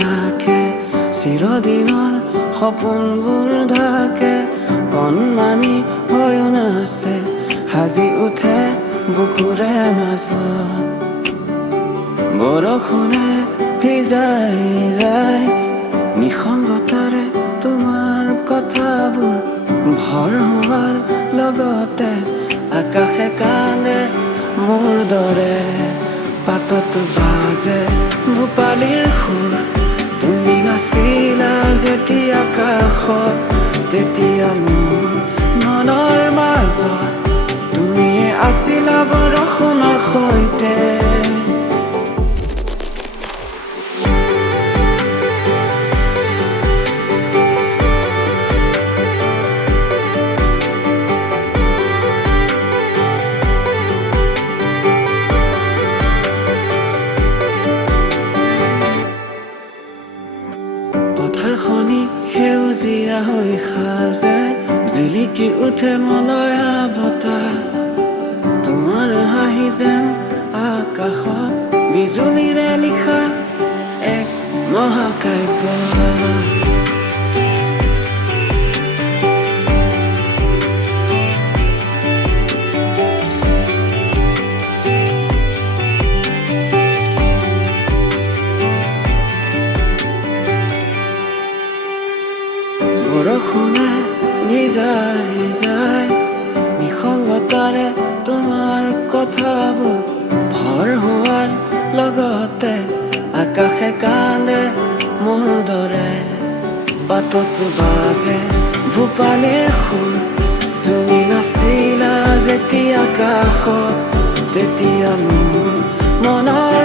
সঁচাকে চিৰদিনৰ সপোনবোৰ ঢাকে কণমানি হৈও নাচে সাজি উঠে বুকুৰে মাজত বৰষুণে ভিজাই যায় নিসংগতাৰে তোমাৰ কথাবোৰ ভৰ হোৱাৰ লগতে আকাশে কান্দে মোৰ দৰে পাতত বাজে ভূপালীৰ সুৰ তুমি নাছিলা যেতিয়া কাষত তেতিয়া মোৰ মনৰ মাজত তুমিয়ে আছিলা বৰষুণৰ সৈতে পথাৰখনি সেউজীয়া হৈ সাজে জিলিকি উঠে মলয়া বতাহ তোমাৰ হাঁহি যেন আকাশত বিজুলীৰে লিখা এক মহাকাব্য বৰষুণে ভিজাই যায় নিসংগতাৰে তোমাৰ কথাবোৰ ভৰ হোৱাৰ লগতে আকাশে কান্দে মোৰ দৰে পাতত বাজে ভূপালীৰ সুৰ তুমি নাছিলা যেতিয়া কাষত তেতিয়া মোৰ মনৰ